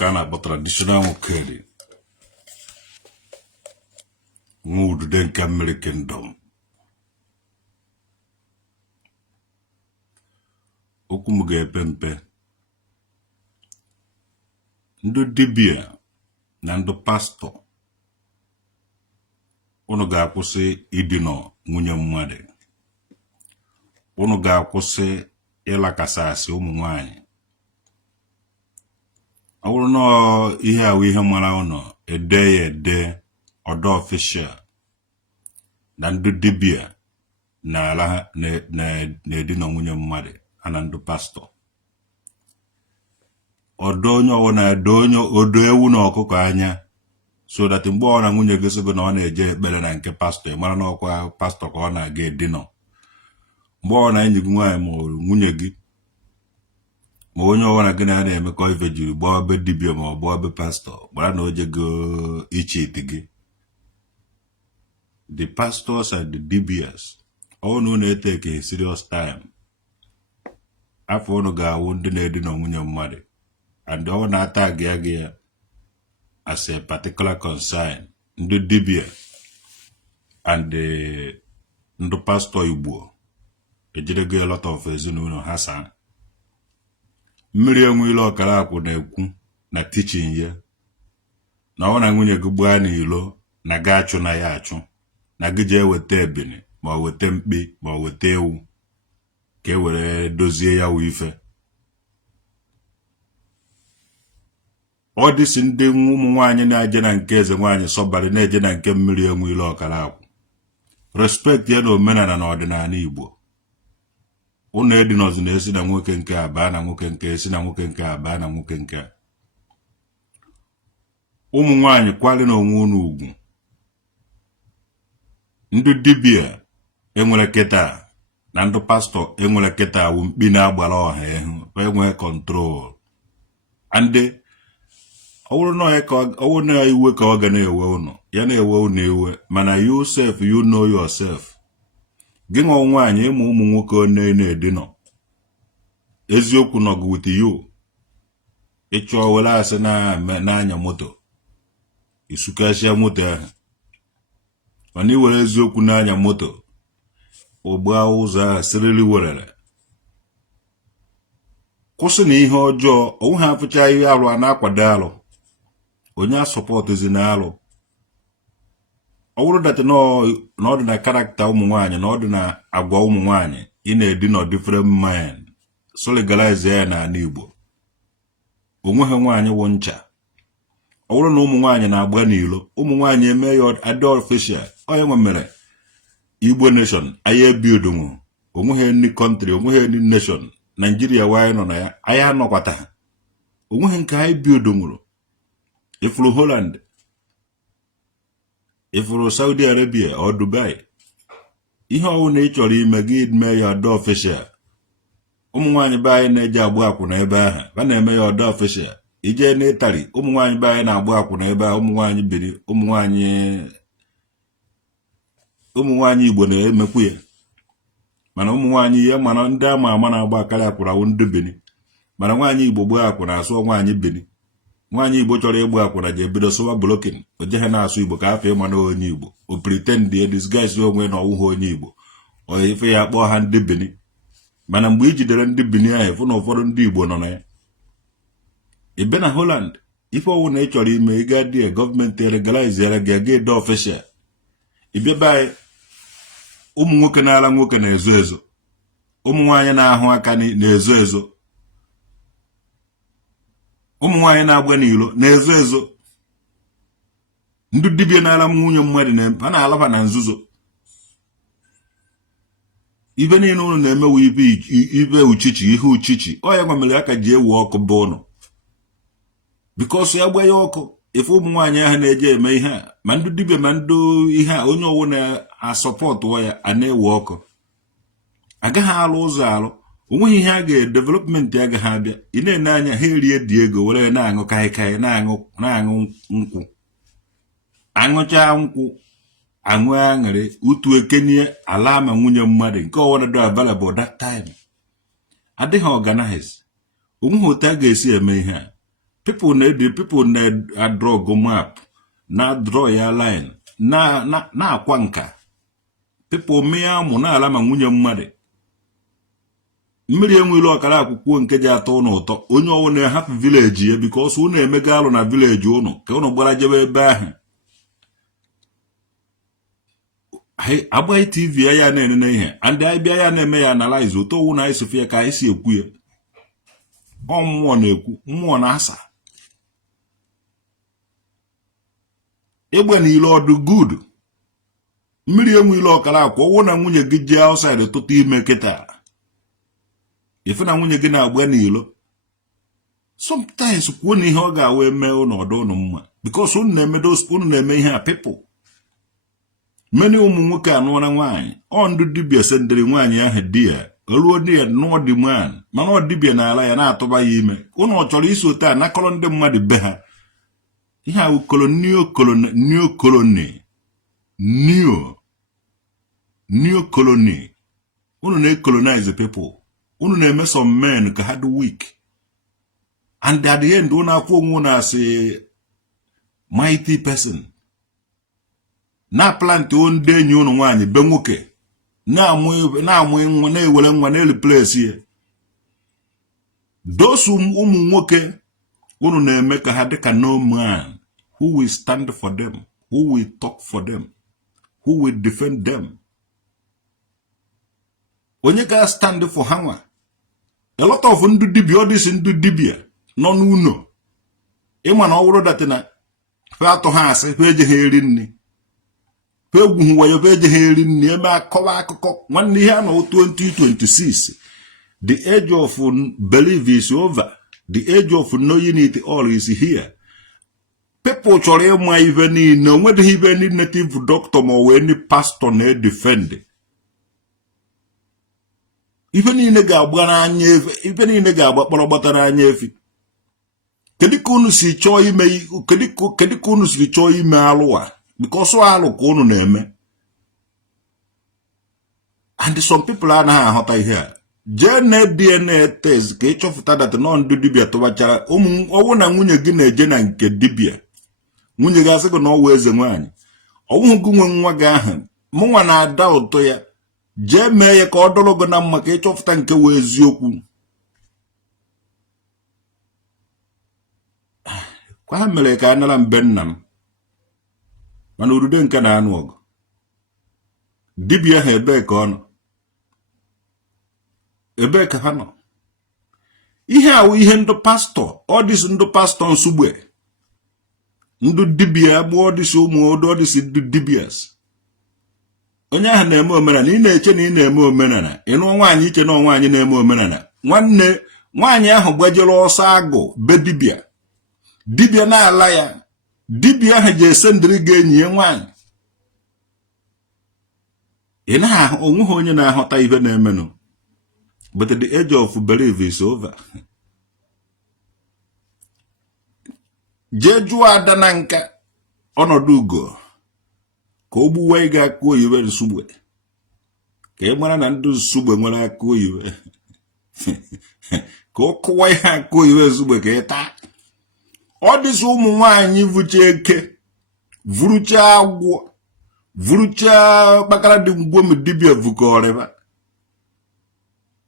kana but traditional kedi. Mood den American dom. Okumuge pempe. Ndo dibia na ndo pastor. Unu ga-akwụsị idino nwunye mmadụ. Unu ga-akwụsị ịlakasasị ụmụ nwanyị. Ọ bụrụ na ihe ahụ ihe mara unu ede ya ede ọdọ official na ndị dibia na ala na-edina nwunye mmadụ ana ndị pastor. Ọdọ onye ọwụ na odo ewu na ọkụkọ anya so that mgbe ọ na nwunye gị sịgo na ọ na-eje ekpere na nke pastor mara na ọkwa pastor ka ọ na-aga edino. Mgbe ọ na enyi gị nwaanyị ma nwunye gị ma onye ọwụna gị na na-emekọ ife jiri gbaa be dibia ma ọ gbaa be pastor gbara na oje go iche ite gị. The pastors and the dibias all know na take a serious time. Afọ unu ga-awụ ndị na-edina nwunye mmadụ and ọ na-atag ya as a particular concern ndị dibia and ndị pastor Igbo ejire gị a lot of ezinụlọ ha saa. Mmiri enwe ile ọkara akwụ na-ekwu na teaching ya na ọ na nwunye gị gbaa n'ilo na ga achụ na ya achụ na gị jee weta ebini ma weta mkpi ma weta ewu ka e were dozie ya wụ ife. Ọ dịsị ndị ụmụ nwaanyị na-eje na nke eze nwaanyị sọbara na-eje na nke mmiri enwe ile ọkara akwụ. Respect ya na omenala na ọdịnala Igbo. Unu edinozu na-esi na nwoke nke a baa na nwoke nke esi na nwoke nke a baa na nwoke nke a. Ụmụ nwaanyị kwali na onwe unu ugwu. Ndị dibia enwere keta na ndị pastor enwere keta awụ mkpi na-agbara ọha ehu enwe control. Ande ọwụrụ na iwe ka ọ ga na-ewe unu ya na-ewe unu ewe mana you self you know yourself. Gị nwa nwaanyị ịmụ ụmụ nwoke one na-edino eziokwu nọ gị with you. Ịchọ were asị na-anya moto isukasịa moto ahụ mana iwere eziokwu na-anya moto ogba ụzọ ahụ sirili werere. Kwụsị na ihe ọjọọ onwe ha afụcha ihe arụ a na-akwado arụ onye a sọpọtụzi na arụ. Ọ bụrụ dat na ọ dị na karakta ụmụ nwaanyị na ọ dị na agwa ụmụ nwaanyị ị na-edino different mind so legalize ya na ala Igbo. Onweghị nwaanyị wụ ncha. Ọ bụrụ na ụmụ nwaanyị na-agba n'ilo ụmụ nwaanyị eme ya adị official onye nwe mere Igbo nation anyị ebidonwu. Onweghị any country onweghị any nation Nigeria wanyị nọ na ya anyị anọkwata ha. Onweghị nke anyị bidonwuru. Ifuru Holland, ifuru Saudi Arabia or Dubai, ihe ọwụ na ị chọrọ ime gị mee ya ọdọ official. Ụmụ nwaanyị be anyị na-eje agba akwụna ebe ahụ ba na-eme ya ọdọ official. Ije n'Italy ụmụ nwaanyị be anyị na-agba akwụna ebe ahụ ụmụ nwaanyị biri ụmụ nwaanyị Igbo na-emekwu ya mana ụmụ nwaanyị ya mana ndị ama ama na-agba akarị akwụna wụ ndị Beni mana nwaanyị Igbo gbaa akwụna asụ nwaanyị Beni. Nwaanyị Igbo chọrọ ịgba akwụna je ebido sụwa blocking oje ha na-asụ Igbo ka afọ ịma na onye Igbo o pretend ya disguise onwe na ọwụghị onye Igbo o ife ya kpọọ ha ndị Beni mana mgbe i jidere ndị Beni ahụ fụ na ụfọdụ ndị Igbo nọ na ya. Ibe na Holland ife ọwụ na ị chọrọ ime ị gaa dị gọọmenti legalize ya ga aga edo official. Ịbịa be anyị ụmụ nwoke na-ala nwoke na-ezo ezo ụmụ nwaanyị na-ahụ aka na-ezo ezo ụmụ nwaanyị na-agba n'ilo na-ezo ezo. Ndị dibia na-ala nwunye mmadụ ha na-alaba na nzuzo. Ibe niile unu na-emewe ibe uchichi ihe uchichi ọ ya nwemere aka ji ewu ọkụ bụ ụnụ because ya gba ya ọkụ ife ụmụ nwaanyị ahụ na-eje eme ihe a ma ndị dibia ma ndị ihe a onye ọwụ na-asọpọtụ ya a na-ewu ọkụ. Agaghị alụ ụzọ alụ onweghị ihe a ga-development agaghị abịa. Ị na-ene anya ha erie dị ego were na-aṅụ kaikai na-aṅụ nkwụ aṅụcha nkwụ aṅụ aṅụrị utu ekenye ala ma nwunye mmadụ nke ọwụna do available that time adịghị organize. Onweghị otu a ga-esi eme ihe a People draw go map, na draw ya line, na akwa nka. People mee amụ na ala ma nwunye mmadụ. Mmiri enwere ọkara akwụkwọ nke ji atọ ụnụ ụtọ. Onye ọwụ na-ehapụ village ya because ụnụ emega alụ na village ụnụ ka ụnụ gbara jebe ebe ahụ. Agbaghị TV ya na-enene ihe and anyị bịa ya na-eme ya analyze otu owu na anyị sofia ka anyị si ekwu ya. Ọ mmụọ na-ekwu, mmụọ na-asa. Egbe niile ọdụ good. Mmiri enwere ọkara akwa ọwụ na nwunye gị jee outside tụtụ ime kịta. Ife na nwunye gị na-agba n'ilo. Sometimes kwuo na ihe ọ ga-awa eme ọnọdụ ụnụ mma because unu na-eme ihe a people. Many ụmụ nwoke anụọra nwaanyị ọ ndụ dibịa sendịrị nwaanyị ahụ di ya ruo di ya nụọ di man mana ọ dibịa n'ala ya na-atụba ya ime ụnụ ọ chọrọ isi otu a nakọrọ ndị mmadụ be ha. Ihe ahụ neo colony. Unu na-colonize people. Unu na-eme some men ka ha dị weak. And at the end unu akwụ onwe unu as a mighty person. Na plant ndị enyi unu nwaanyị be nwoke na-amụ nwa na-ewere nwa na-replace ya. Those ụmụ nwoke unu na-eme ka ha dịka no man who will stand for them, who will talk for them, who will defend them. Onye ga stand for ha nwa. A lot of ndị dibịa ọ dịsị ndị dibịa nọ n'ụlọ. Ịma na ọ wụrụ datina fe atọ ha asị fe eje ha eri nri. Pegwu huwa yo peje heri ni eme akọwa akụkọ nwanne ihe na 2026. The age of belief is over. The age of knowing it all is here. People chọrọ ịma ife niile onwedịghị ife ndị native doctor ma ọ any pastor na-defend. Ife niile ga-agba n'anya efe, ife niile ga-agba kpọrọ n'anya efi. Kedu ka unu si chọọ ime alụwa? Because so alụ ka unu na-eme. And some people anaghị aghọta ihe a. Jee na DNA test ka ịchọpụta that nọ ndị dibịa tụbachara ọwụ na nwunye gị na-eje na nke dibịa. Nwunye gị asị gị na ọwụ eze nwaanyị. Ọwụhụ gị nwe nwa gị ahụ. Mụnwa na-ada ụtọ ya. Jee mee ya ka ọ dọrọ gị na mma ka ịchọpụta nke wee eziokwu. Kwa ha mere ka a nara mbe nna m. Mana urude nke na-anụ ọgụ. Dibịa ha ebe ka ọ nọ. Ebe ka ha nọ. Ihe awụ ihe ndụ pastọ. Ọ dịsị ndụ pastọ nsugbe. Ndụ dibịa bụ ọ dịsị ụmụ odo ọ dịsị ndụ dibịas. Onye ahụ na-eme omenala. Ị na-eche na ị na-eme omenala. Ịnụ nwaanyị iche na nwaanyị na-eme omenala. Nwaanyị ahụ gbajere ọsọ agụ be dibịa. Dibịa na-ala ya. Dibịa ahụ ji esendịrị gị enyi ya nwaanyị. Onweghị onye na-aghọta ife na-emenụ. But the age of belief is over. Jee jụọ ada na nka ọnọdụ ugo ka o gbuwe ị ga-akụ oyiwe nsugbe. Ka ị mara na ndị nsugbe nwere akụ oyiwe. Ka ọ kụwa ihe akụ oyiwe nsugbe ka ị taa. Ọ dịsị ụmụ nwaanyị vụcha eke, vụrụcha agwọ, vụrụcha kpakara dị ngwom dibịa vụkọrịba.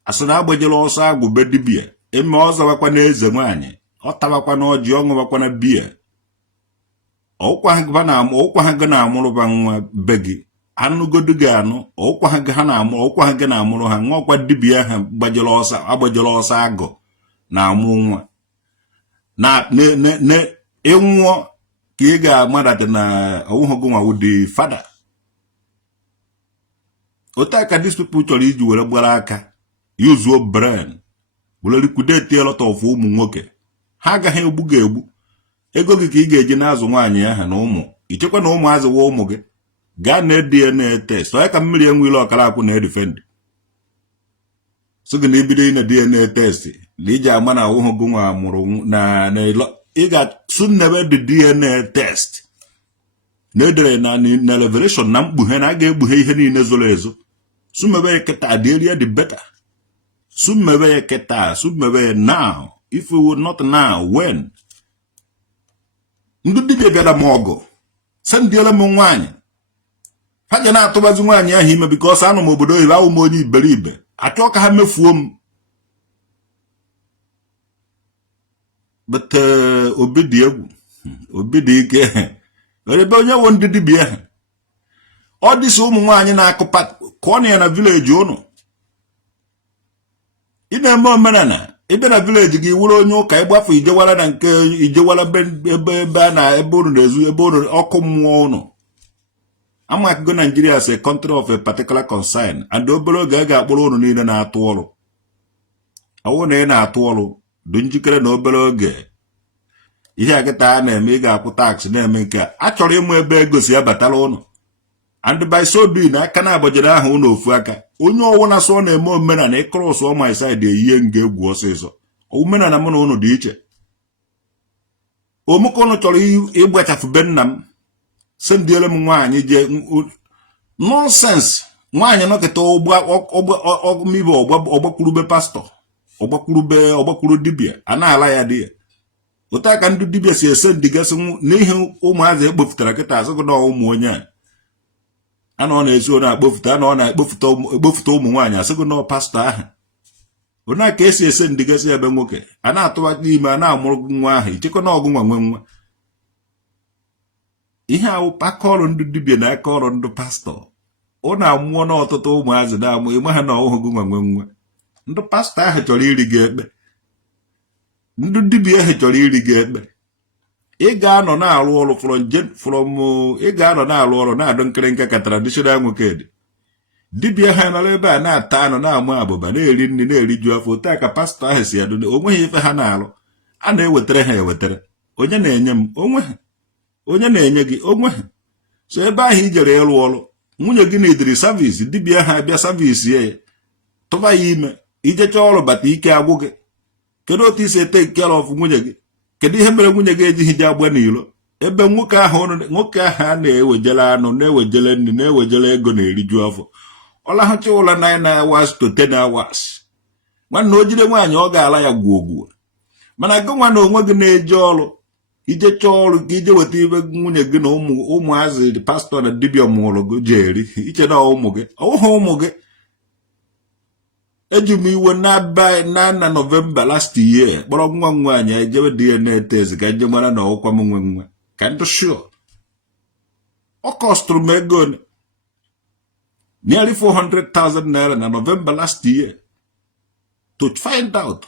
Asị na agbajela ọsọ agwụ be dibịa, eme ọ zawakwa na eze nwaanyị, ọ tabakwa na ọjị, ọ ṅụbakwa na biya. Ọkwa ha gị na-amụrụba nwa be gị, anụgodu gị anụ, ọkwa ha gị na-amụrụ ha, nwa ọkwa dibịa ha agbajela ọsọ agụ na-amụ nwa. Ịnwụọ ka ị ga-amadata na ọwụghị gị nwa wụdị fada. Otu aka these people chọrọ iji were gbara aka, use your brain, were liquidate a lot of ụmụ nwoke. Ha agaghị egbu ga-egbu. Ego gị ka ị ga-eji na-azụ nwaanyị ahụ na ụmụ. Ichekwa na ụmụ azụwa ụmụ gị. Gaa na DNA test. Onye ka mmiri enwere ọkara akwụ na-edefend. So gị na ibido ị na DNA test. Na iji ama na ọwụghị gị nwa mụrụ na ị ga-asụ nnebe the DNA test. Na edere na revelation na mkpughe na a ga-ekpughe ihe niile zoro ezo. Sumebe ya keta, the area the better. Sumebe ya keta, sumebe ya now. If you will not now, when? Ndu dibia bịara m ọgụ sendiela m nwaanyị ha je na-atụbazi nwaanyị ahụ ime because anụ m obodo oyibo awụ m onye iberibe achọ ka ha mefuo m but obi dị egwu obi dị ike ebe onye wo ndị dibia ha ọ dịsị ụmụ nwaanyị na-akụpa ka ọ na ya na vileji ụnụ ị na-eme omenala ebe na vileji gị wụrụ onye ụka ịgbafọ ijewara na nke ijewara ebe a na ebe ụnụ na-ezu ebe ụnụ ọkụ mmụọ ụnụ amakigo Nigeria as a country of a particular concern and obere oge a ga-akpọrọ ụnụ niile na-atụ ọrụ ọwụ na ị na-atụ ọrụ dị njikere na obere oge ihe akịta a na-eme ị ga-akwụ tax na-eme nke a chọrọ ịmụ ebe ego si abatara ụnụ and by so doing aka na-agbajere ahụ ụnụ ofu aka onye ọwụ na so na-eme omenala ịkọrọ ụsọ my side eyihe nga egwu ọsịsọ omenala mụ na ụnụ dị iche omụka ụnụ chọrọ ịgbachafụ be nna m sendiele m nwaanyị je nonsense nwaanyị nọkịta ọmibe ọgbakwurube pastọ ọgbakwuru dibia a na-ala ya dị ya otu aka ndị dibia si ese ndigasị n'ihi ụmụazị ekpofutara kịta asịgụ na ụmụ onye a na ọ na-esi ọ na-akpọfute a na ọ na-ekpofute ụmụ nwaanyị asịgụ na pastọ ahụ onye ka esi ese ndigasị ebe nwoke a na-atụwa n'ime a na-amụrụ nwa ahụ ichekwa na ọgụ nwa nwe nwa ihe ahụ aka ọrụ ndị dibia na aka ọrụ ndị pastọ ọ na-amụọ n'ọtụtụ ụmụazị na-amụ ịma ha na ọhụgụ nwa nwe nwa ndị pastọ ahụ chọrọ iri gị ekpe ndị dibia ahụ chọrọ iri gị ekpe ị ga-anọ na-arụ ọrụ ị ga-anọ na-arụ ọrụ na-adụ nkịrịnka ka traditional nwoke dị dibia ha nọrọ ebe a na-ata anụ na-amụ abụba na-eri nri na-eriju afọ taa ka pastọ ahụ si adụ onweghị ife ha na-alụ a na-ewetara ha ewetara onye na-enye m onwe ha onye na-enye gị onwe ha so ebe ahụ ijere ịrụ ọrụ nwunye gị na-ediri savisi dibia ha abịa savisi ya tụba ya ime ijecha ọrụ bata ike agwụ gị kedu otu isi ete nke ọfụ nwunye gị kedu ihe mere nwunye gị ejighị ji agba n'ilo ebe nwoke ahụ a na-ewejele anụ na-ewejele nri na-ewejele ego na-eriju afọ ọlahụcha ụlọ 9 hours to 10 hours nwanne o jide nwaanyị ọ ga-ala ya gwuo mana gị nwa na onwe gị na-eje ọrụ ije chọọ ọrụ ka ije weta ibe nwunye gị na ụmụazị pastọ na dibia mụrụ gị ji eri iche na ụmụ gị ọwụghị ụmụ gị eji m iwe na November last year kpọrọ nwa nwaanyị ejebe DNA test ka nje mara na ọkwa m nwe nwa ka ndị sure ọ kọstụrụ m ego nearly 400,000 naira na November last year to find out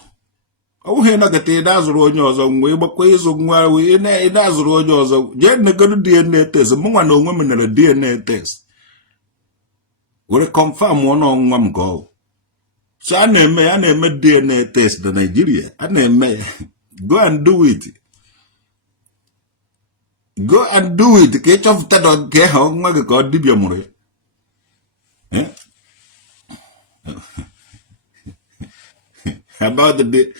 ọwụghị nọkịta ị na-azụrụ onye ọzọ nwa ịgbakwa ịzụ nwa ị na-azụrụ onye ọzọ jee negoro DNA test mụ nwa na onwe m mere DNA test were confirm ọnụ nwa m nke ọwụ so a na-eme DNA test na Nigeria a na-eme ya go and do it ka ịchọpụta na nke ha nwa gị ka ọ dibịa mụrụ ya about the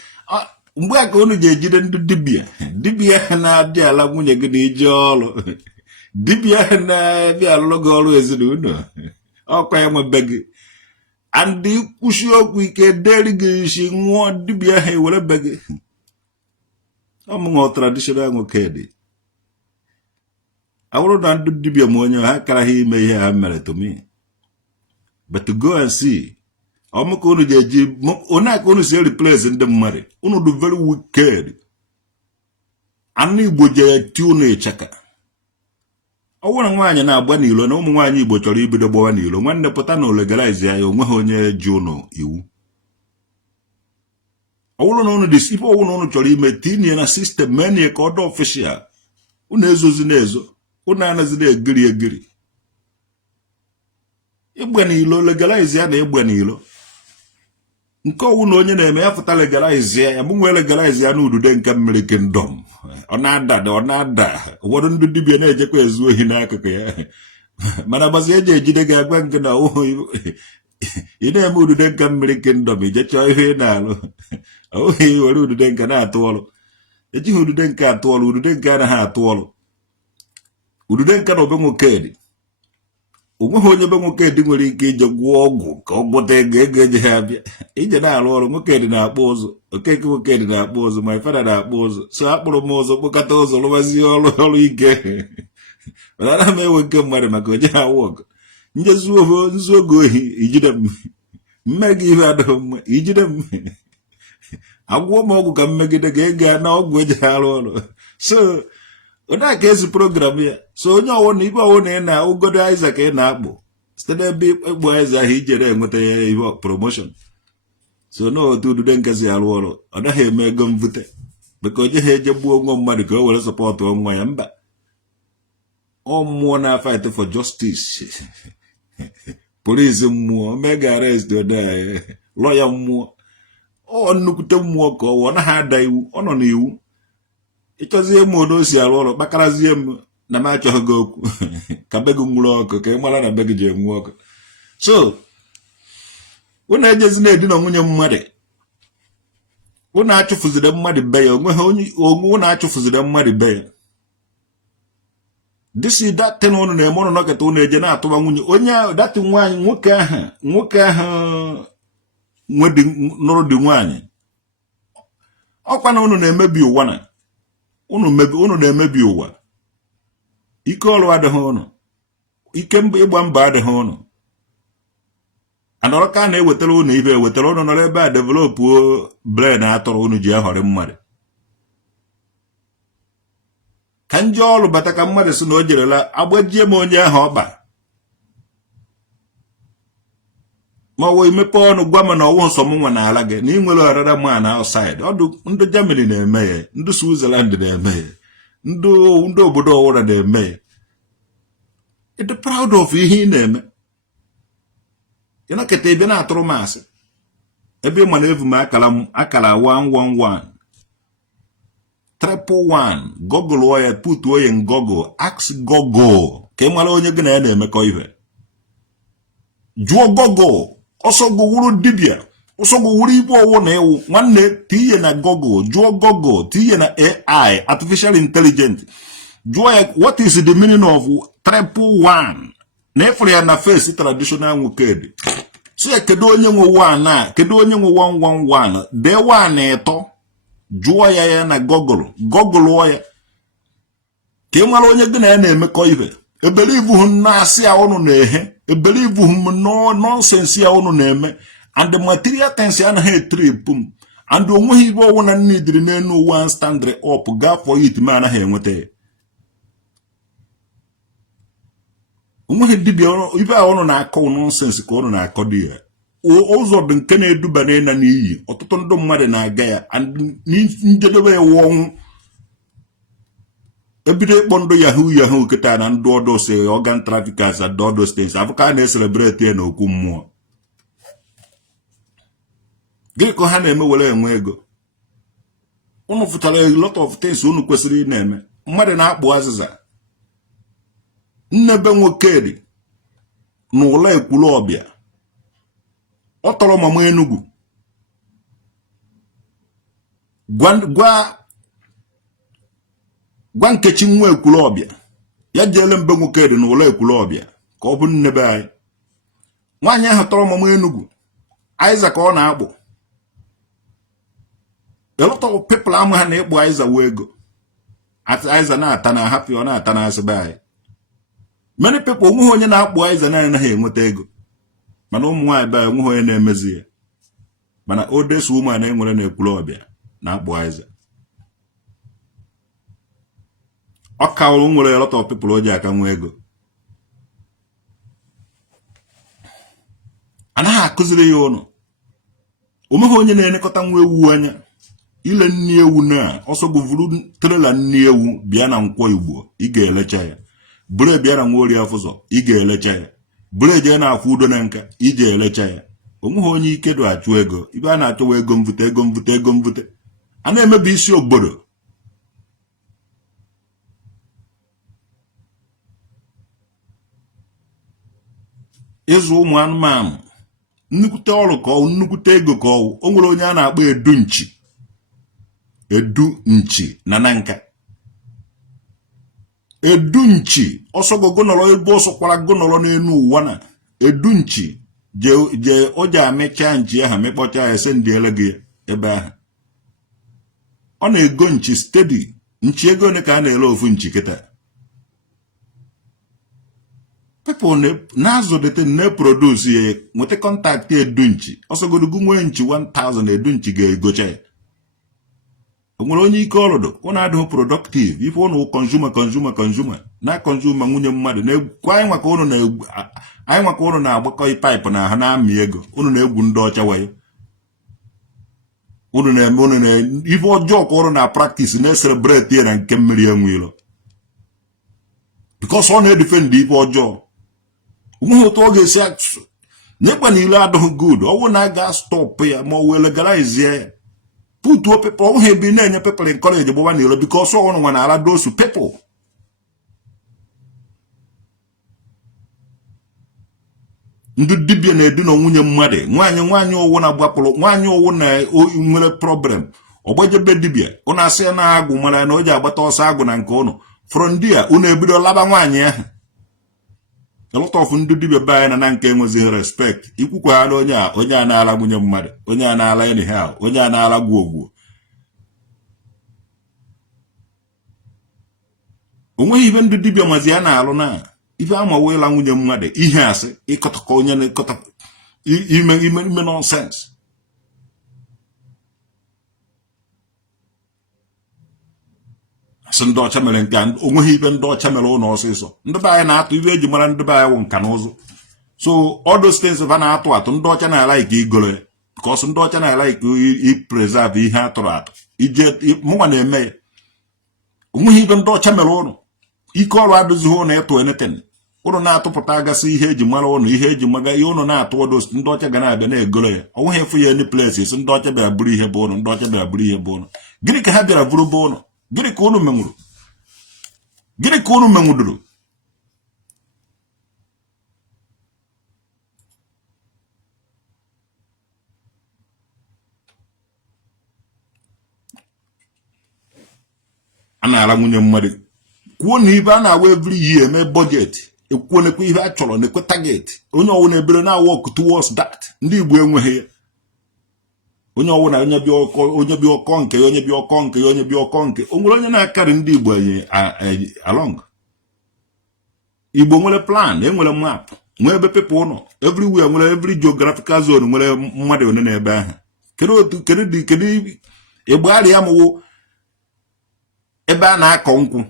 mgbe a ka unu ga-ejide ndị dibia ha na-abịa ala nwunye gị na ije ọrụ dibia ha na-abịa alụrụ gị ọrụ ezinụlọ ọkwa ya nwebe gị and kwụsị okwu ike deri gị isi nwụọ dibia ha ewere be gị ọmụnwụ traditional nwoke dị awụrụ na ndị dibia ma onye ha karaghị ime ihe ha mere to me but go and see ọmụka unu ga-eji onye aka unu si replace ndị mmadụ unu dị very wicked anụ Igbo jere ti unu ịchaka ọ nwere nwaanyị na-agba n'ilo na ụmụ nwaanyị Igbo chọrọ ibido gbawa n'ilo nwanne pụta na legalize ya onwe ha onye ji unu iwu ọwụrụ na unu dị ife ọwụrụ na unu chọrọ ime tinye na sistem menye ka ọ dị official unu ezozi na-ezo unu anazi na-egiri igbe n'ilo legalize ya na igbe n'ilo nke ọwụ na onye na-eme ya fụta legalize ya bụ nwe legalize ya n'udude nke mmiri kingdom ọ na-ada ụfọdụ ndị dibia na-ejekwa ezu ohi n'akụkụ ya mana gbazi eji ejide gị agwa nke na ị na-eme udude nke mmiri kingdom ijechọọ ihe ị na-alụ ohi were udude nke na-atụ ọrụ ejighị udude nke atụ ọrụ udude nke anaghị atụ ọrụ udude nke na obe nwoke dị onweghị onye be nwoke dị nwere ike ije gwụọ ọgwụ ka ọ gbụta ego eji ha abịa ije na-arụ ọrụ nwoke dị na-akpụ ụzụ okeke nwoke dị na-akpụ ụzụ ma ifeda na-akpụ ụzụ so akpụrụ m ụzọ kpụkọta ụzọ rụbazie ọrụ ike mana ana m ewe nke mmadụ maka oje ha wọk nzu oge ohi ijide m mme gị ihe adịghị mma ijide m agwụọ m ọgwụ ka mmegide ga ego na ọgwụ eji ha arụ ọrụ so onye ka ezi program ya so onye ọwụna ibe ọwụna ị na ugodo aiza ka ị na-akpụ site n'ebe ịkpụ aiza ahụ ijere enweta ya ihe promotion so n'otu udude nkezi arụ ọrụ ọ naghị eme ego mvute maka onye ha eje gbuo nwa mmadụ ka o were sọpọtụ nwa ya mba ọ mmụọ na fight for justice polisi mmụọ mega arrest lọya mmụọ ọ nnukwute mmụọ ka ọ naghị ada iwu ọ nọ n'iwu ịchọzie m odo si arụ ọrụ kpakarazie m na m achọghị gị okwu ka be gị nwụrụ ọkụ ka ị mara na be gị ji enwe ọkụ so unu ejezi na-edi na nwunye mmadụ unu achụfụzire mmadụ be ya onweghị onye unu achụfụzire mmadụ be ya disi datin unu na-eme ụnụ nọkịta unu eje na-atụba nwunye onye ahụ dati nwaanyị nwoke ahụ nụrụ dị nwaanyị ọkwa na unu na-emebi ụwa na unu na-emebi ụwa ike ọrụ adịghị ụnụ ike ịgba mbọ adịghị ụnụ anọrọ ka a na-ewetara ụnụ ibe ewetara ụnụ nọrọ ebe a developụ bred atọrọ ụnụ ji ahọrị mmadụ ka ndị ọrụ bata ka mmadụ si na o jerela agbajie m onye ahụ ọkpa ma ọ wee mepe ọnụ gwa m na ọwụ nsọ m nwa n'ala gị na ị nwere ọrara ma na outside ọdụ ndị Germany na-eme ya ndị Switzerland na-eme ya ndị obodo ọwụra na-eme ya ịdị proud of ihe ị na-eme ị nakịta ebe na-atụrụ m asị ebe ị ma na evu m akara 111 111 gọgụlụọ ya putuo ya ngọgụ ask gọgụ ka ị mara onye gị na ya na-emekọ ihe jụọ gọgụ ọsọ gụwuru dibịa ọsọ gụwuru igwe ọwụ na ewu nwanne tinye na gọgụ jụọ gọgụ tinye na AI artificial intelligence jụọ ya what is the meaning of 111 na efere ya na face traditional nwoke dị so ya kedu onye nwe 1 a kedu onye nwe 111 dee 1 ịtọ jụọ ya na gọgụlụọ ya ka ị mara onye gị na ya na-emekọ ihe ebelivuhu na-asị ya ụnụ na-ehe ebelivuhu m nọnsensị ya ụnụ na-eme and the material things anaghị etripụ m and onweghị ibe ọwụ na nne dịrị n'elu ụwa standard up gaa for it ma anaghị enweta ya onweghị dibịa ibe a ụnụ na-akọ nọnsensị ka ụnụ na-akọ dị ya ụzọ dị nke na-eduba n'ịna n'iyi ọtụtụ ndị mmadụ na-aga ya njedebe ya wụ ọnwụ ebido ịkpọ ndụ yahoo kịta na ndị ọdọs organ traffickers and all things afọ ka a na-eselebreti ya na okwu mmụọ gịnị ka ha na-eme were enwe ego unu fụtara a lot of things unu kwesịrị ị na-eme mmadụ na-akpụ azịza nnebe nwoke dị n'ụlọ ekwulu ọbịa ọ tọrọ mama Enugu gwa Nkechi nwa ekwulu ọbịa ya jeele mbe nwoke dị n'ụlọ ekwulu ọbịa ka ọ bụ nnebe anyị nwaanyị ahụ tọrọ mama Enugu Aiza ka ọ na-akpụ elọtọ people ama ha na-ekpu Aiza wee ego Aiza na-ata na happy ọ na-ata na asịbe anyị many people onweghị onye na-akpụ Aiza na anaghị enweta ego mana ụmụ nwaanyị be enweghị onye na-emezi ya mana oldest woman enwere na ekwulu ọbịa na-akpụ Aiza ọ kawụrụ nwere a lot of people o ji aka nwa ego anaghị akụziri ya ụnụ onweghị onye na-elekọta nwa ewu anya ile nni ewu na ọsọ gụvuru trela nni ewu bịa na Nkwọ Igbo ị ga-elecha ya buru bịa na Nwaorie Afụzọ ị ga-elecha ya buru eje na-akwụ udo na nka iji elecha ya onweghị onye ike dị achụ ego ibe a na-achọwa ego mvute a na-emebi isi obodo ịzụ ụmụ anụmanụ nnukwute ọrụ ka ọ nnukwute ego ka ọ o nwere onye a na-akpọ edu nchi na nka edunchi osogo gonolo ebo osokwara gonolo n'enu ụwa na edunchi je oja amecha nchi aha mekpọcha ya sendiele gị ebe ahụ ọ na-ego nchi steady nchi ego ne ka a na-ele ofu nchi kịta people na-azụ dete na-produce ya nweta kọntaktị edunchi ọsọgodugu nwee nchi 1000 edunchi ga-egocha ya o nwere onye ike ọrụdụ ọ na-adịghị productive ife ụnụ consumer na consumer nwunye mmadụ na-egwu anyị nwaka ụnụ na-agbakọ paịpụ na ha na-amị ego ụnụ na-egwu ndị ọcha wayo ụnụ na-eme ife ọjọọ ka ụnụ na practice na-celebrate ya na nke mmiri enwe ilo because ọ na-edefend ife ọjọọ onweghị otu ọ ga-esi atụ nyekwa na ile adịghị good ọwụ na a ga-stop ya ma ọ wee legalize ya putuo people ọwụghị ebe na-enye people encourage gbụwa na ilo because ọnụ nwa na ala dosu people ndị dibịa na-edu na nwunye mmadụ nwaanyị owu na-agbapụrụ nwaanyị owu na nwere problem ọgbajebe dibịa ụnụ asị ya na agwụ mara na o ji agbata ọsọ agwụ na nke ụnụ from ndị a ụnụ ebido laba nwaanyị ahụ a lot of ndị dibịa be anyị na nke enwezighị respect ikwukwa na onye a na-ala nwunye mmadụ onye a na-ala anyhow onye a na-ala gwogwo onweghị ibe ndị dibịa mazi ya na-alụ na ife amawo ịla nwunye mmadụ ihe asị ịkọtakọ onye na-ekọta ime nonsense asị ndị ọcha mere nke onweghị ibe ndị ọcha mere ụlọ ọsịsọ ndị be anyị na-atụ ibe eji mara ndị be anyị wụ nka na ụzụ so all those things ha na-atụ atụ ndị ọcha na-ala ike igolo ya because ndị ọcha na-ala ike ipreserve ihe atụrụ atụ ije mụnwa na-eme ya onweghị ibe ndị ọcha mere ụnụ ike ọrụ adịzighị ụnụ ịtụ anything ụnụ na-atụpụta agasị ihe eji mara ụnụ ihe eji maga ihe ụnụ na-atụ odos ndị ọcha ga na-abịa na-egolo ya ọ nweghị efu ya any places ndị ọcha bịara bụrụ ihe bụ ụnụ ndị ọcha bịara bụrụ ihe bụ ụnụ gịnị ka ha bịara bụrụ bụ ụnụ gịnị ka ụnụ menwuru gịnị ka ụnụ menwudoro a na-ala nwunye mmadụ kwuo na ibe a na-awa every year eme budget ekwuo nekwe ihe a chọrọ nekwe target onye ọwụ na-ebere na work towards that ndị Igbo enweghị ya onye ọwụ na onye bịa ọkọ nke onye bịa ọkọ nke onye bịa ọkọ nke o nwere onye na-akarị ndị Igbo along Igbo nwere plan enwere map nwee ebe people ụnọ everywhere nwere every geographical zone nwere mmadụ one na-ebe ahụ kedu ịgbagharị ya mụwụ ebe a na-akọ nkwụ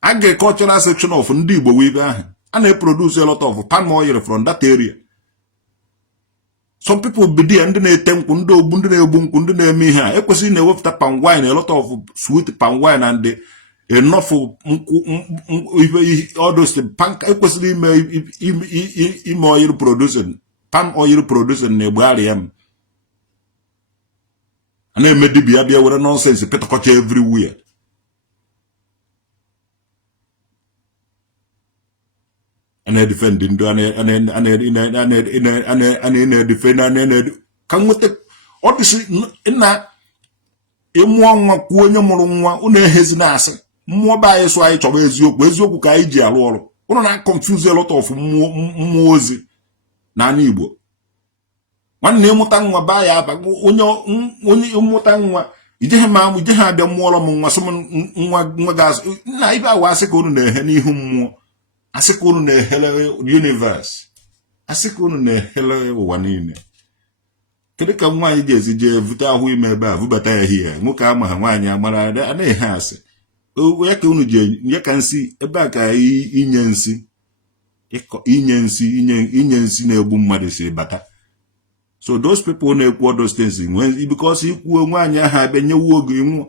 agricultural section of ndị Igbo wibe ahụ a na-eproduce a lot of palm oil from that area. Some people be there ndị na-ete nkwụ ndị ogbu ndị na-egbu nkwụ ndị na-eme ihe a ekwesịghị na-ewepụta palm wine a lot of sweet palm wine and enough all those ekwesịrị ime oil producing palm oil producing na-egbegharị ya m a na-eme dibịa bịa were nonsense petọkọcha everywhere. And I defend and defend can with it obviously in that in one kwonye mụrụ nwa unu ehezi na asị mmụọ ba anyị so anyị chọrọ eziokwu ka anyị ji alụ ọrụ unu na confuse a lot of mmụọ ozi na anyị Igbo nwanne ịmụta nwa ba ya aba onye ịmụta nwa ije ma ije ha abịa mmụọrọ m nwa so nwa ga-asị na ibe awa asị ka unu na-ehe n'ihu mmụọ asị ka unu na-ehele universe asị ka unu na-ehele ụwa niile. Kedu ka nwaanyị ga-esi jee vụta ahụ ime ebe a vụbata ya hie nwoke ama ha nwaanyị amara a na-ehe asị ya ka unu je ya ka nsị ebe a ka inye nsị na-egbu mmadụ si bata. So those people na-ekwu all those things because ikwuo nwaanyị ahụ abịa nyewu oge nwụọ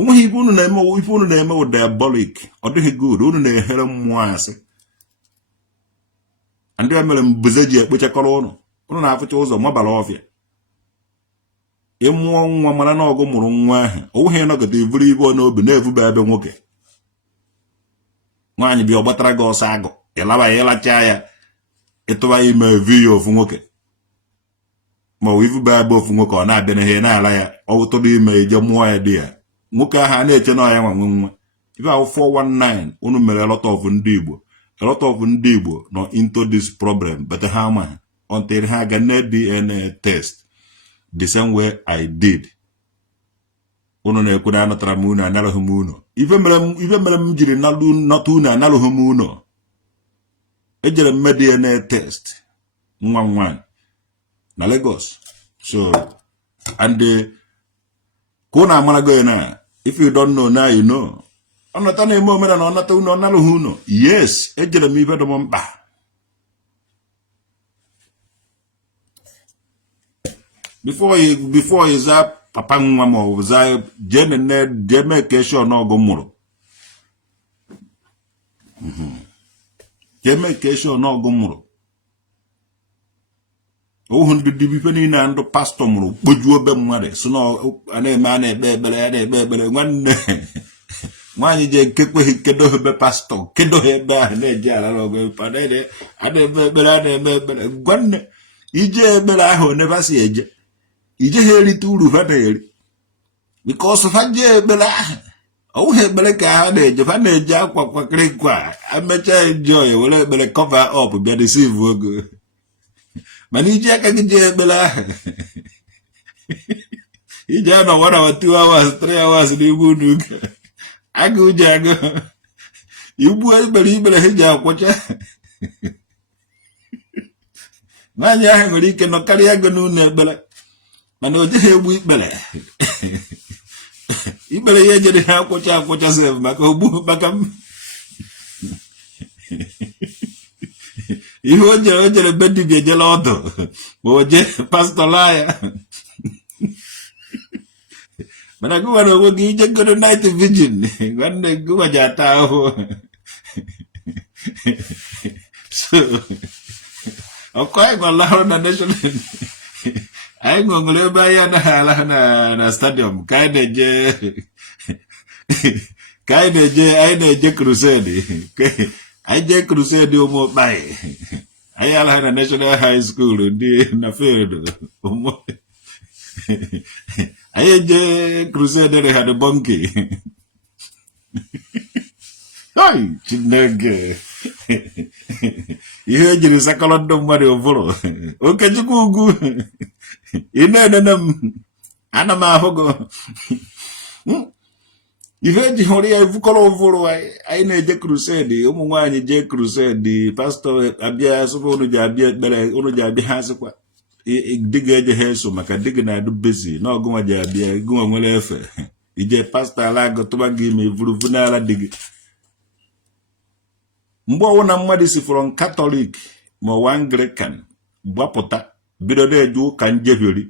onweghị ife unu na-eme wụ diabolic ọ dịghị good unu na-ehere mmụọ asị ndị a mere mbuze ji ekpechakọrọ unu na-afụcha ụzọ mabara ọfịa ịmụọ nwa mara na ọgụ mụrụ nwa ahụ onweghị nọgọta ivuru ibe n'obi na-evube ebe nwoke nwaanyị bịa ọgbatara gị ọsọ agụ ịlaba ya ịlacha ya ịtụba ya ime evi ya ofu nwoke ma ọ ivube ebe ofu nwoke ọ na-abịa n'ihe na-ala ya ọ wụtụrụ ime ije mụọ ya dị ya nwoke ahụ a na-eche na ya nwa ife ahụ 419 unu mere a lot of ndị Igbo nọ into this problem but ha ama until ha ga na DNA test the same way I did. Unu na-ekwu na anatara m unu anaraghị m unu ife mere m jiri nọta unu anaraghị m unu ejere m DNA test nwa nwaanyị na Lagos. So and unu amarago na if you don't know now you know. Ọnata na-eme omena na ọnata unu ọnaraghị unu. Yes, ejere m ife dị m mkpa. Before you za papa nwa ma ọ za je make sure na ọgụ mụrụ. Je make sure na ọgụ mụrụ. Ohu ndị dibife niile ndụ pastọ mụrụ kpojuo be mmadụ so na na-ekpe ekpere nwanne nwaanyị je nkekweghị kedo ebe pastọ kedo ebe ahụ na-eje ala ọgụ na-eme ekpere nwanne ije ekpere ahụ neba si eje ije ha erite uru ha na-eri because ha je ekpere ahụ ọwụghị ekpere ka ha na-eje ha na-eje akwa kwakịrịkwa amecha enjoy were ekpere cover up bịa deceive ogo mana ije aka gị je ekpere ahụ ije anọ 1 hour 2 hours 3 hours n'igbu unu agụ uje agụ igbu ikpere ha ji akwụcha nwaanyị ahụ nwere ike nọ karịa ego n'ụlọ ekpere mana o jeghị egbu ikpere ya ejere ha akwụcha sef maka ogbu maka ihe o jere be dibia ejela ọdụ ma o jee pastọ laa ya mana gụwara onwe gị ije godo night vigil nwanne gụwa ji ata ahụhụ so ọkụ anyị gwalahụrụ na national anyị ṅụṅụrụ ebe anyị anaghị alahụ na stadium ka anyị na-eje crusade anyị jee crusade ụmụ ụkpaghị anyị alahụ na national high school ndị na field anyị eje crusade re ha de bonke Chineke ihe ejiri sakọrọ ndị mmadụ ụfụrụ Okechukwu ugwu ị na-enene m ana m ahụ gị ihe eji hụrụ ya evukọrọ ụfụrụ anyị na-eje crusade ụmụ nwaanyị jee crusade pastọ abịa sụba unu ji abịa ekpere unu ji abịa ha sịkwa diga eje ha eso maka diga na-adụ bezi na ọgụnwa ji abịa gụnwa nwere efe ije pastọ ala agụtụba gị ma ivuruvu n'ala dị gị mgbe ọwụna mmadụ si from Catholic ma ọwa Anglican gbapụta bido na-eje ụka njehiori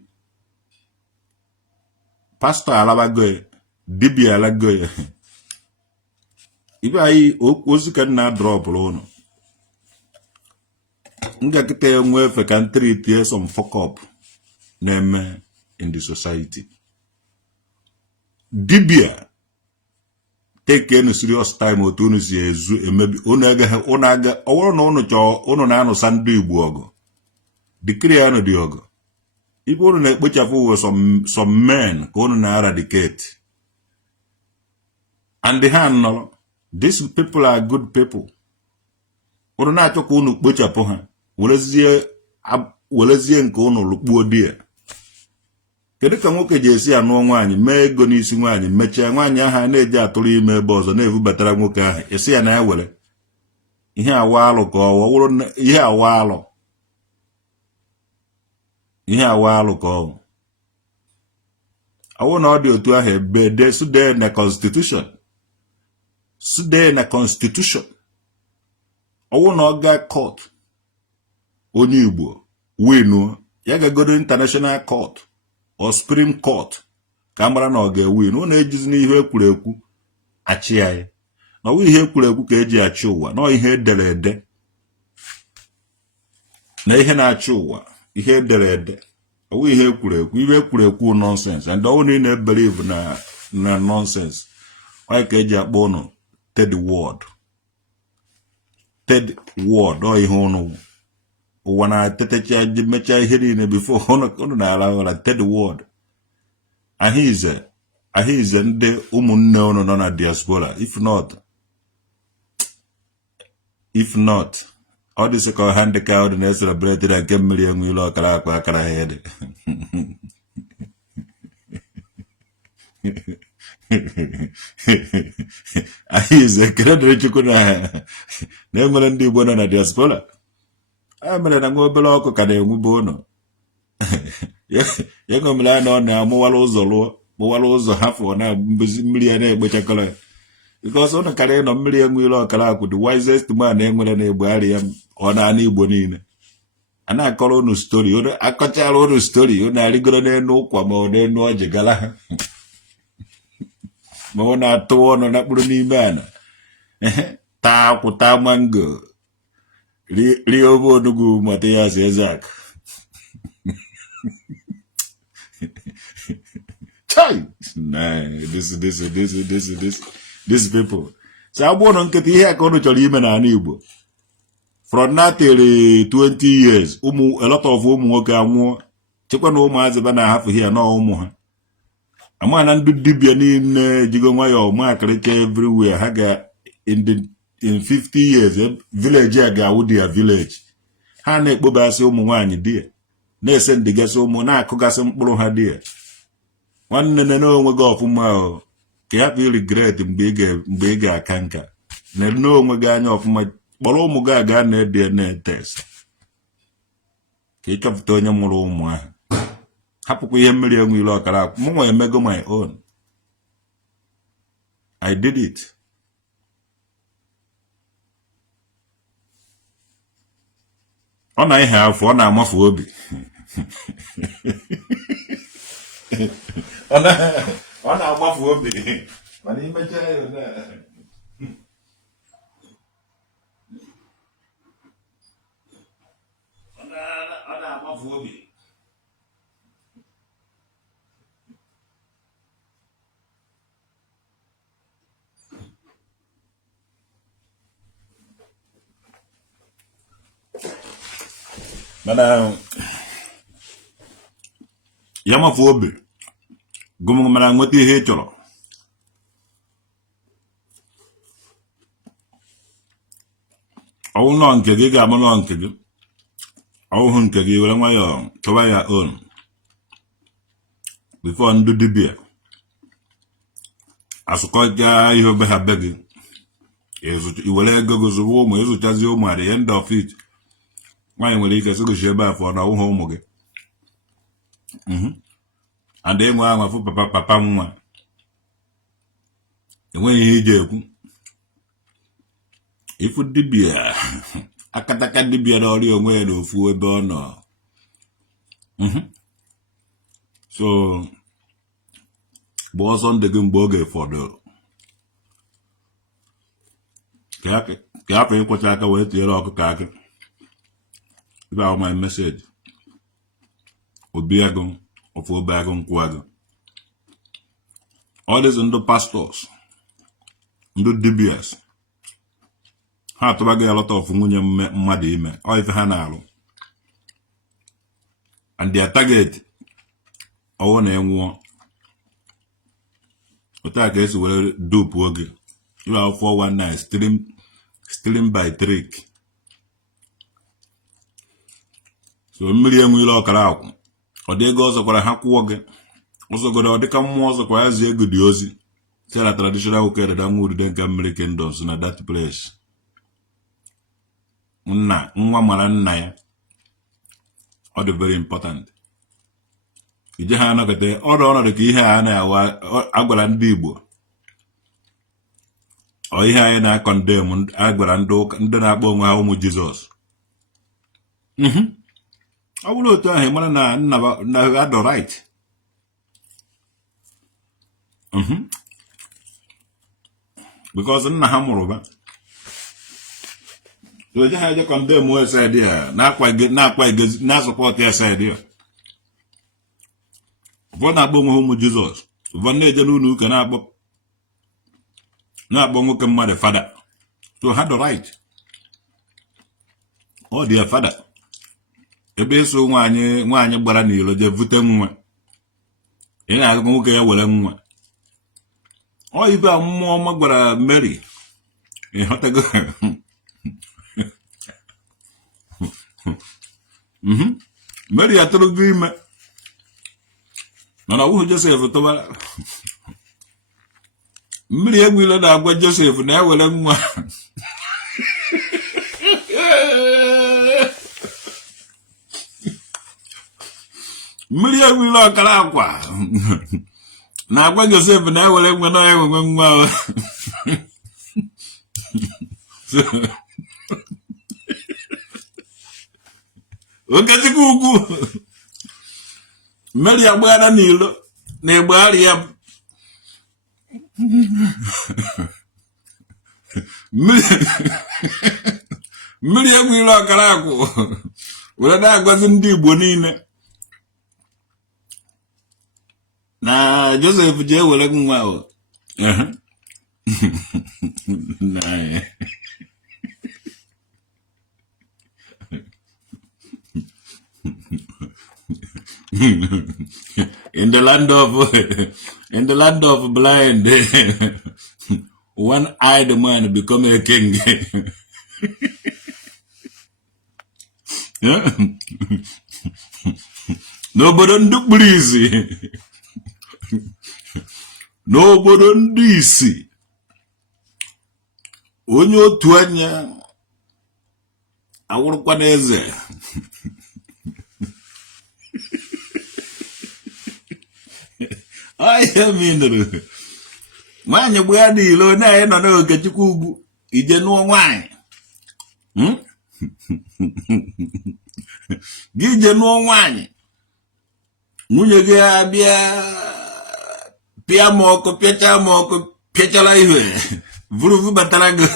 pastọ alabago ya dibia alago ya ibe anyị ozi ka nna drọpụrụ ụnụ ngakịta enwe efe ka ntritie some fuck up na-eme in the society dibia take any serious time otu unu si ezu emebi unu aga ọwụrụ na unu chọọ unu na-anụsa ndị Igbo ọgụ dikiri ya nụ dị ọgụ ibe unu na-ekpochapụ uwe some men ka unu na-eradicate and ha nọrọ these people are good people unu na-achọ ka unu kpochapụ ha welezie nke unu lụkpuo di ya kedu ka nwoke ji esi anụ nwaanyị mee ego n'isi nwaanyị mechaa nwaanyị ahụ na-eji atụrụ ime ebe ọzọ na-ebubatara nwoke ahụ esi ya na ya were ihe awa alụ ka ọ wụrụ ihe awa alụ ka ọ ọwụ na ọ dị otu ahụ ebe sude na constitution ọwụ na ọ ga court onye Igbo winu ya gagodo international court or Supreme Court ka mara na ọ ga-ewin ọ na-ejizi n'ihe ekwuru ekwu achị ya na ọ ihe ekwuru ekwu ka eji achị ụwa na ihe edere ede na ihe na-achị ụwa ihe edere ede ọ ihe ekwuru ekwu nonsense and all na believe na nonsense why ka eji akpọ ụnụ third world ọ ihe ụnụ ụwa na-atetecha mecha ihe niile before ụnụ na-ala ụra third world ahịze ahịze ndị ụmụnne unu nọ na diaspora if not ọ dịsị ka ọha ndị ka ọ dị na-eselebreti na nke mmiri enwe ilu ọkara akpa akara ha ede ahịze ekele dịrị Chukwu na enwere ndị Igbo nọ na diaspora a mere na nwa obere ọkụ ka na-enwube ụlọ ya gomere a na ọ na-amụwara ụzọ mụwara ụzọ hafụ na mbezi mmiri ya na-egbechakọrọ ya because ụnụ kara ịnọ mmiri enwe ilu ọkara akwụ the wisest man enwere na-egbegharị ya ọ na-ana Igbo niile a na-akọrọ unu stori akọchara unu stori unu arịgoro n'elu ụkwa ma ọ n'elu ọjị gara ha ma ọ na-atụwa ọnụ na mkpụrụ n'ime ana taa akwụ taa mango rie ofe onugbu mata ya si Ezak chai nah, this people so agbụ na nkịta ihe ka unu chọrọ ime n'ala Igbo from now till 20 years a lot of ụmụ nwoke anwụọ chekwa na ụmụazị ba na-ahafụ ya na ụmụ ha ama na ndị dibịa niile jigo nwayọọ makịrịka everywhere ha ga in 50 years village a ga-awụ dia village ha na-ekpobasị ụmụ nwaanyị di ya na-ese ndịgasị ụmụ na-akụgasị mkpụrụ ha di ya nwanne nene onwe gị ọfụma ka ya hapụ regret mgbe ị ga-aka nka nene onwe gị anya ọfụma kpọrọ ụmụ gị aga na DNA test ka ị chọpụta onye mụrụ ụmụ ahụ hapụkwa ihe mmiri enwe ilu ọkara akwụ mụ nwa emego my own I did it ọ na ihe afọ ọ na-amafu obi ọ na-agbafu obi mana imechaa ya ọ na-agbafu obi mana ya mafu obi gụmụmara nweta ihe ị chọrọ ọwụ nọ nke gị ga-abụ nọ nke gị ọwụhụ nke gị were nwayọọ chọba ya on before ndị dibịa asụkọja ihe obe ha be gị iwere ego gị zụrụ ụmụ ịzụchazi ụmụ at the end of it nwaanyị nwere ike sịgochi ebe afọ na ọwụhụ ụmụ gị and enwe ahụ afụ papa nwa enweghị ihe iji ekwu ifu dibịa akataka dibịa na ọrịa onwe ya n'ofu ebe ọ nọ so gba ọsọ ndụ gị mgbe oge fọdụrụ ka hapụ ịkwụcha aka wee tinyere ọkụkọ aka ebe ahụ my message obi agụ ofu obe agụ nkwụ agụ all these ndị pastors ndị dibias ha atụbaghị a lot of nwunye mmadụ ime ọ ife ha na-alụ and their target ọwụ na enwụọ otu a ka esi were dupe oge ịlụ 419 stealing by trick so mmiri enwe ile ọkara akwụ ọ dị ego ọzọkwara ha kwụọ gị ọzọgoro ọ dịka mmụọ ọzọkwa ya zi ego dị ozi si na traditional ụka ededa nwa udide nke mmiri kingdoms na that place nwa mara nna ya ọ dị very important ije ha anọkọta ọnọdụ ka ihe a na-awa agwara ndị Igbo ọ ihe anyị na-akọndem agwara ndị na-akpọ onwe ha ụmụ Jizọs ọ bụrụ otu ahụ mara na nna adọ right because nna ha mụrụ ba so je ha je condemn we side ya na support ya side ya bụ na akpọ onwe ụmụ Jizọs bụ na-eje n'ụlọ ụka na-akpọ nwoke mmadụ fada so ha the right ọ dị ya fada ebe eso nwaanyị gbara n'ilo je vute nwa ị na-agụ nwoke ya were nwa Ọ ibe a mmụọ ọma gwara Mary. Ịghọtago? Mary atụrụgo ime. Mana ọ bụghị Joseph tụbara. Mmiri egwuile na-agwa Joseph na ya were nwa. Mmiri egwuile ọkara akwa na-agwa Joseph na ya were nwa na ya enwe nwa. Okechukwu ugwu Mary agbara n'ilo na egbegharị ya. Mmiri egwuile ọkara akwụ were na-agwazi ndị Igbo niile na Joseph ji ewere nwa ahụ. In the land of blind, one-eyed man become a king. N'obodo ndị kpuru isi, n'obodo ndị isi, onye otu anya awụrụkwa n'eze. Ihe minuru nwaanyị bụ ya n'ilo na-anyị nọ n'Okechukwu ugwu ije nụọ nwaanyị. Gị ije nụọ nwaanyị, nwunye gị abịa pịa m ọkụ, pịacha m ọkụ, pịachara ihe vuruvu batara gị.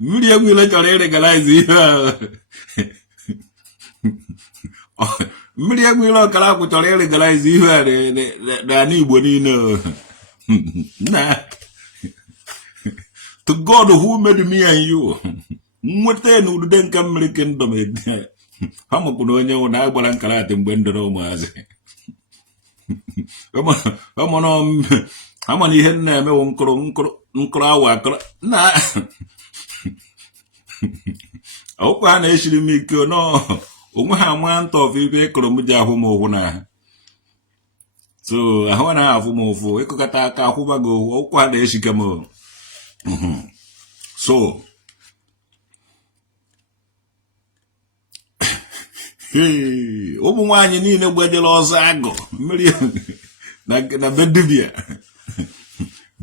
Mmiri egwuile chọrọ ịregalize ihe ahụ. Mmiri egwuile ọkara akwụ chọrọ ịregalize ihe a n'ala Igbo niile. To God who made me and you. Nweta na udude nke mmiri kingdom. Ha mụkwụna onye nwụ na agbara nkara atị mgbe ndọrọ ụmụazị. Ha mana ihe nna emewo nkụrụ awa akụrụ na ọkwa ha na-eshiri m ike onwe ha ama ntọ ọfụ ibe ịkụrụ m ji ahụ m ụhụ na ha. So ahụ na ahụ m ụfụ ịkụkọta aka akwụba gị ụhụ ọkwa ha na-eshike m. So ụmụ nwaanyị niile gbajere ọzọ agụ mmiri na be dibịa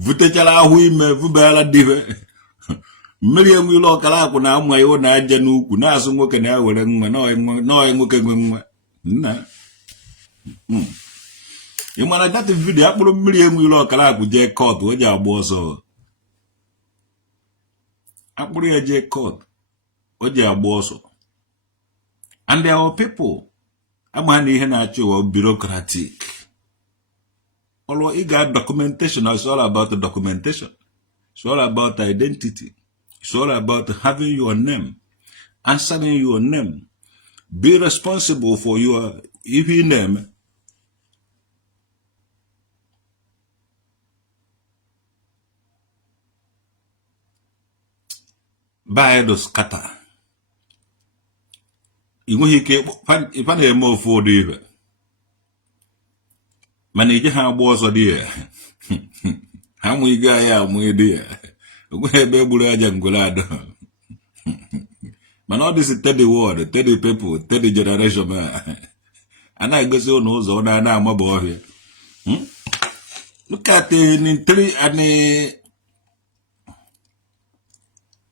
vutechara ahụ ime vubara dibe. Mmiri enwile ọkara akwụ na ama iwu na aja n'ukwu na-asụ nwoke na ya were nwa nọọ nwoke nwe nwa. Nna ị mara data vidio akpụrụ mmiri enwile ọkara akwụ jee kọt o ji agba ọsọ. Akpụrụ ya jee kọt o ji agba ọsọ. And there are people ama na ihe na-achị ụwa bureaucratic. Although you got documentation, it's all about the documentation. It's all about identity. It's all about having your name, answering your name. Be responsible for your name. By the scatter. You know, if I have more for the manage how was a dear. How we guy my dear. We have a jungle. Man, all this is 30 word, 30 people, 30 generation man. And I guess you know so now I'm a boy here. Look at in 3 and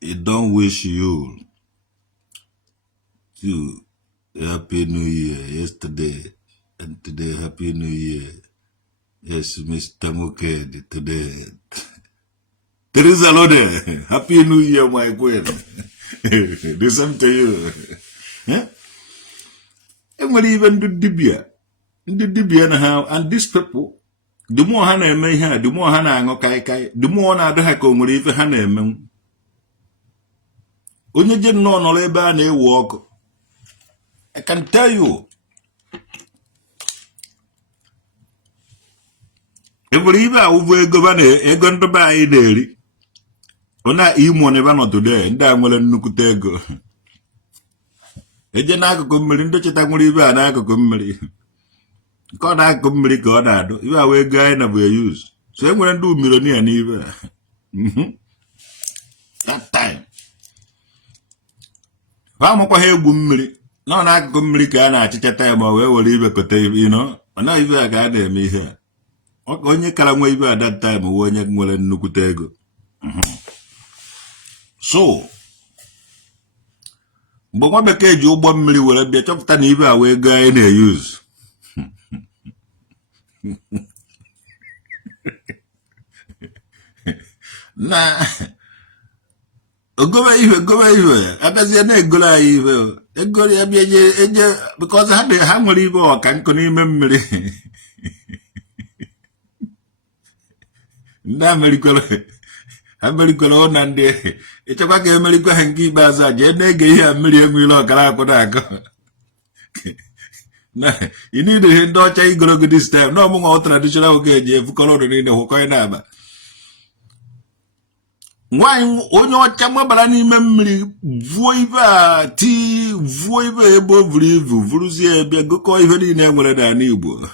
it don't wish you to Happy New Year yesterday and today Happy New Year. Yes, Mr. Mukedi today. Teresa Lode, Happy New Year, my queen. The same to you. And what even do Dibia? The Dibia and these people, the more Hana may have, the more Hana and Okai, the more I don't have come with Hana. When you didn't know no labor and a walk, I can tell you, believe I will go on a gun to buy a daily. Ona imo never not today, and I'm well and Nukutego. A Janaka Kumri, the Chitamuri, and I could Kumri. God, I could make God. You are a guy and we use. So I'm going to do millionaire neither. That time. Vamos kwa he gumri. No na gumri ka na achicha time we will leave a kote, you know. Na ibe aga de me here. Onye kala nwe ibe at that time we onye nwere nnukwu ego. So mgbe nwa bekee ji ụgbọ mmiri were bịa chọpụta na ibe a wee gaa na-use. Na gobe ihe abazie na egolo anyị ihe egolo ya bịa eje because ha nwere ibe ọka nkụ n'ime mmiri. Ndị Amerikwere na ndị ịchekwa ka emerikwa ha nke ikpeazụ a jee na-ege ihe a mmiri enwere ọkara akwụ na-akọ. You need ihe ndị ọcha igologo this time na ọmụnwa traditional oge eji efukọrọ ọdụ niile hụkọ na-aba. Nwaanyị onye ọcha gbabara n'ime mmiri vuo ibe ebe o vuru ivu vuruzie ebe gụkọ ihe niile nwere n'ala Igbo.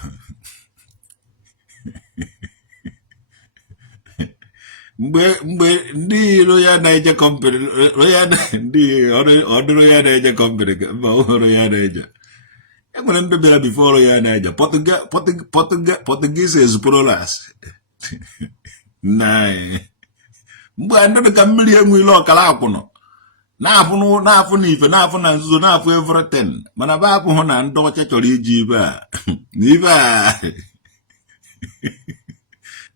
Mgbe ndị Royal Niger Company ndị Royal Niger Company ma Royal Niger enwere ndị bịara before Royal Niger Portuguese Exploras mgbe ndị ka mmiri enwere ọkara akwụnọ na-afụ n'ife na-afụ na nzuzo na-afụ everything mana ba apụhụ na ndị ọcha chọrọ iji ibe a na ibe a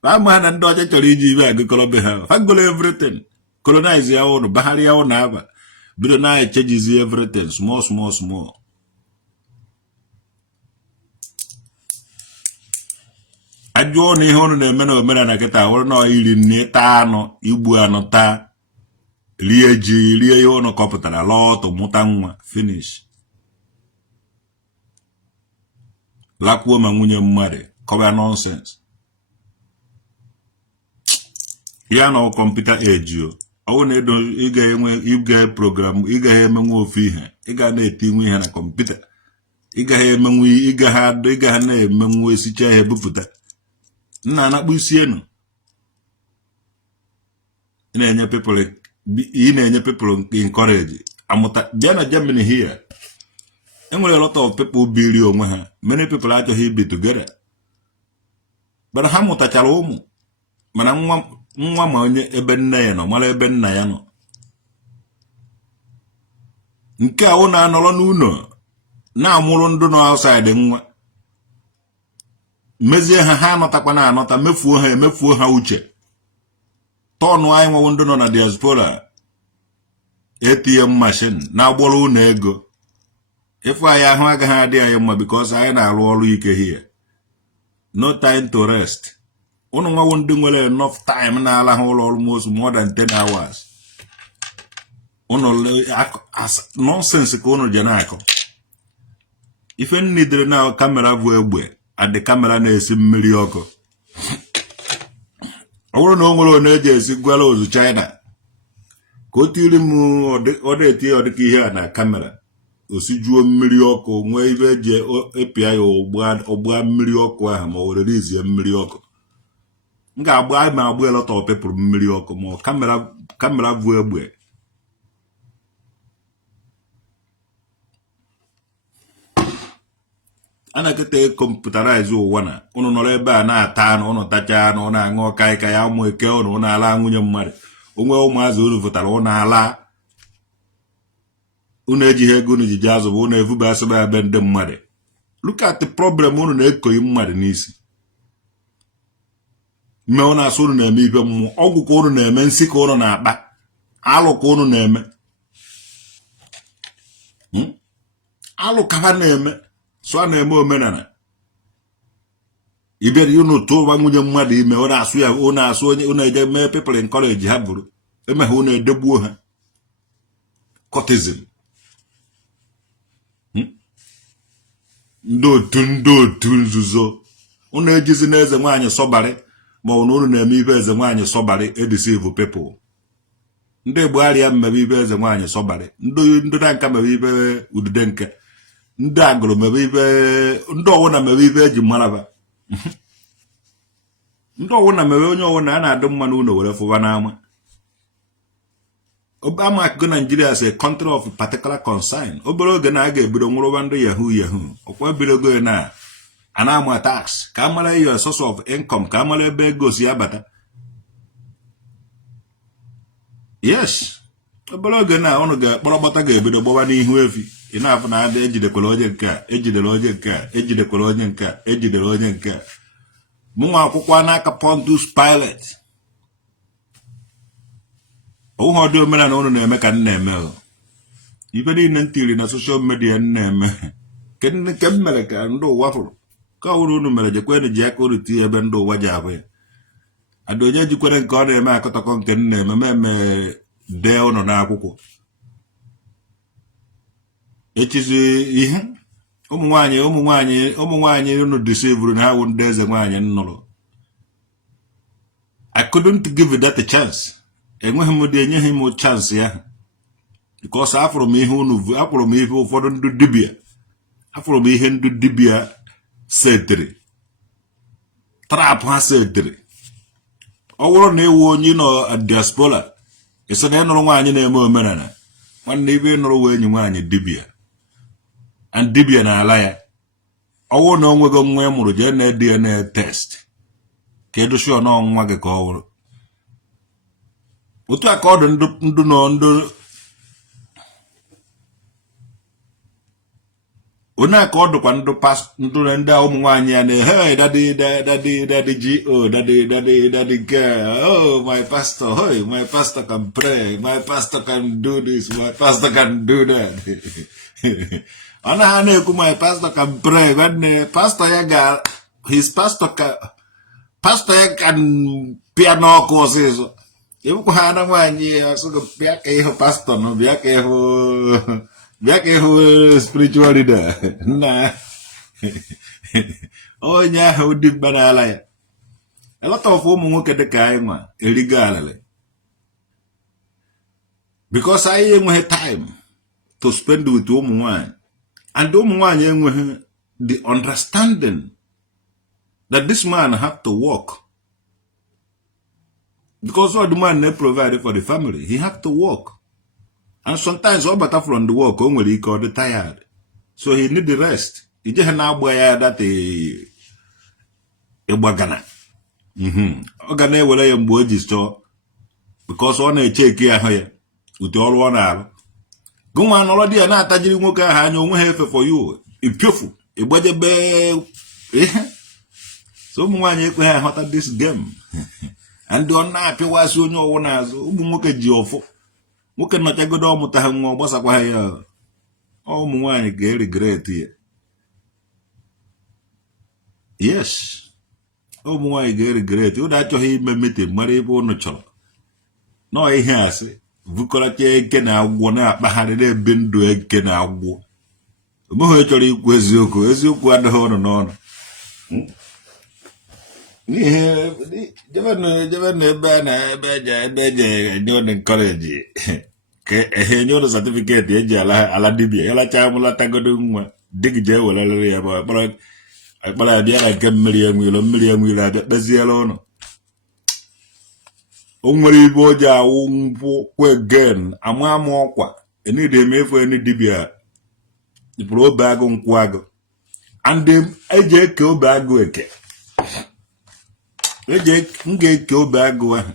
ama na ndị ọcha chọrọ iji ibe a gụkọrọ be ha golo everything colonize ya ụnụ bagharị ya ụnụ aba bido na-echejizi everything small. Ajụọ na ihe ụnụ na-eme na omenala kịta wụrụ na iri nne taa anụ igbu anụ taa rie ji rie ihe ụnụ kọpụtara lọtụ mụta nwa finish lakwuo ma nwunye mmadụ kọba nonsense. Ya na kọmputa age ọ na edo ịga program ịga emenwe ofu ihe ịga na-eti nwe ihe na kọmputa ịga na-emenwe esicha ihe bupụta nna na-akpụ isi enu ị na-enye people encourage amụta bịa na Germany here enwere a lot of people biri onwe ha many people achọghị ibi together but ha mụtachara ụmụ mana nwa ma onye ebe nne ya nọ mara ebe nna ya nọ nke a na-anọrọ n'ụlọ na-amụrụ ndụ nọ outside nwa mezie ha anọtakwa na-anọta emefuo ha uche tọnụ anyị nwewo ndụ nọ na diaspora ATM machine na-agbọrọ ụlọ ego ịfụ anyị ahụ agaghị adị anyị mma because anyị na-arụ ọrụ ike here no time to rest. Unu nwawo ndị nwere enough time na-ala ha ụlọ almost more than 10 hours. Nonsense ka unu je na-akọ. Ife nidere na kamera bụ egbe adị kamera na-esi mmiri ọkụ. Ọ bụrụ na o nwere onye eji esi gwara ozu China ka o tiri m ọ na-eti ya ọdịka ihe a na kamera osijuo mmiri ọkụ nwee ibe eji epịa ya ọgba mmiri ọkụ ahụ ma o release mmiri ọkụ. M ga-agba ma agba lot of people mmiri ọkụ ma kamera bụ egbe. Ana kete computerize ụwa na unu nọrọ ebe a na-ata anụ unu tacha anụ na-aṅụ ọkaịka ya ụmụ eke unu na-ala nwunye mmadụ onwe ụmụazụ unu vụtara unu ala unu ejighị ego unu jiji azụ bụ unu evube asịba ya be ndị mmadụ. Look at the problem unu na-ekoyi mmadụ n'isi. Mme unu asụ unu na-eme ibe mmụọ ọgwụ ka unu na-eme nsị ka unu na-akpa alụ ka unu na-eme alụ ka ha na-eme so a na-eme omenala iberi unu tụwa nwunye mmadụ ime unu asụ ya unu asụ onye unu eje mee people in college ha bụrụ eme ha unu edegbuo ha courtesan ndị otu nzuzo unu ejizi n'eze nwaanyị sọbarị ma ọ nụrụ na-eme ibe eze nwaanyị sọbarị edeceive people ndị Igbo arịa mmebe ibe eze nwaanyị sọbarị ndị na nka mebe ibe udide nke ndị agụrụ mebe ibe ndị ọwụna mebe ibe eji maraba ndị ọwụna mebe onye ọwụna a na-adị mma n'ụlọ were fụba n'ama amaakụgo Nigeria as a country of particular concern obere oge na a ga-ebido nwụrụba ndị yahoo ọkwa ebidogo na a na-ama tax ka a mara your source of income ka a mara ebe ego si abata yes obere oge na ọnụ ga-akpọrọgbata ga-ebido gbawa n'ihu efi ị na-afụ na ada ejidekwara onye nke a ejidere onye nke a ejidekwara onye nke a ejidere onye nke a mụnwa akwụkwọ n'aka Pontius Pilate ụhọ dị omenala ụnụ na-eme ka m na-eme ibe niile ntiri na soshal midia m na-eme ke m mere ka ndị ụwa fụrụ ka ọ bụrụ unu mere jekwenụ ji aka unu tinye ebe ndị ụwa ji ahụ ya ada onye jikwere nke ọ na-eme akọtọkọ nke m na-eme meme dee ụnụ n'akwụkwọ echizi ihe ụmụ nwaanyị unu disivuru na ha wụ ndị eze nwaanyị nnụrụ I couldn't give that a chance enweghị m dị enyeghị m chance ya because afụrụ m ihe ụfọdụ ndị dibịa afụrụ m ihe ndị dibịa setịrị trap ha setịrị ọ bụrụ na ewu onye nọ diaspora esi na ịnụrụ nwaanyị na-eme omenala nwanne ibe ịnụrụ wee enyi nwaanyị dibịa and dibịa na-ala ya ọwụ na o nwego nwa mụrụ jee na DNA test ka edoshio na ọnwa gị ka ọ wụrụ otu a ka ọ dị ndụ onye aka ọ dịkwa ndụ ndị ụmụ nwaanyị ya na hey daddy go daddy girl oh my pastor hey my pastor can pray my pastor can do this my pastor can do that ọ na ha na-ekwu my pastor can pray when pastor ya ga his pastor ya can pịa n'ọkụ ọsịsọ ebukwa ha na nwaanyị ya sọ bịa ka ịhụ pastor nọ bịa ka ịhụ spiritual leader na onye ahụ dị mkpa n'ala ya elọta ọfụ ụmụ nwoke dị ka anyị nwa erigo alele because anyị enweghị time to spend with ụmụ nwaanyị and ụmụ nwaanyị enweghị the understanding that this man have to work because all the man they provide for the family he have to work. And sometimes all better from the work, only because they're tired. So he need the rest. He just na agba ya that gbagana. Ogana wele ya mgbe oji store because ọ na-eche ya ahụ ya uti ọrụ ọ na-arụ. Gụnwa nọrọ dị ya na-atajiri nwoke ahụ anya onwe ha efe for you. Ipiofu, igbajebe ihe. So ụmụ nwaanyị ekwe ha aghọta this game. And ọ na-apịwasị onye ọwụ n'azụ ụmụ nwoke ji ọfọ. Nwoke nọchagodo ọmụta ha nwa gbasakwa ya ụmụ nwaanyị ga-regret ya yes ụmụ nwaanyị ga-regret ụda achọghị ime meeting mara ebe ụnụ chọrọ nọọ ihe asị vukọracha eke na agwọ na-akpagharị n'ebe ndụ eke na agwọ omeghe chọrọ ikwu eziokwu adịghị ọnụ n'ọnụ n'ihe jebe na ebe eji enye ụnụ nkọreji ka ehe enye ụnụ certificate eji ala dibia ya lacha amụlatagodo nwa dị gị jee welelere ya bụ akpara abịa na nke mmiri enwere abịa kpeziela ụnụ o nwere ibe o ji awụ nkwụ kwegen ama ọkwa enidi emefu eni dibia pụrụ obe agụ nkwụ agụ and eji eke obe agụ eke m ga-eke obe agụ ahụ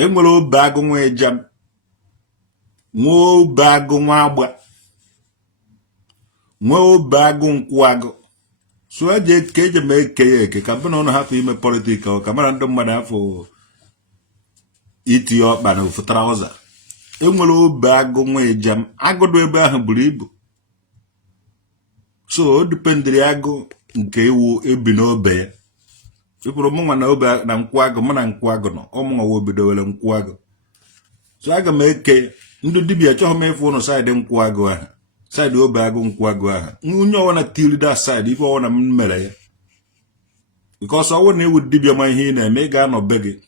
enwere obe agụ nwa ejam nwee obe agụ nwa agba nwee obe agụ nkwụ agụ so eji m eke ya eke ka mbụ na ụnụ hapụ ime politik ọ ka mara ndị mmadụ afọ itinye ọkpa na ofu traụza enwere obe agụ nwa ejam agụdụ ebe ahụ buru ibu so o dipendịrị agụ nke iwu ebi n'obe ya ịpụrụ mụnwa na obe na nkwụ agụ mụ na nkwụ agụ nọ ọmụnwa wo bidowere nkwụ agụ so aga m eke ndị dibịa chọghị m ịfụ ụnụ saịdị nkwụ agụ ahụ saịdị obe agụ nkwụ agụ ahụ onye ọwụna tiri da saịdị ife ọwụna m mere ya because I wouldn't would dibia my hin and make no begging.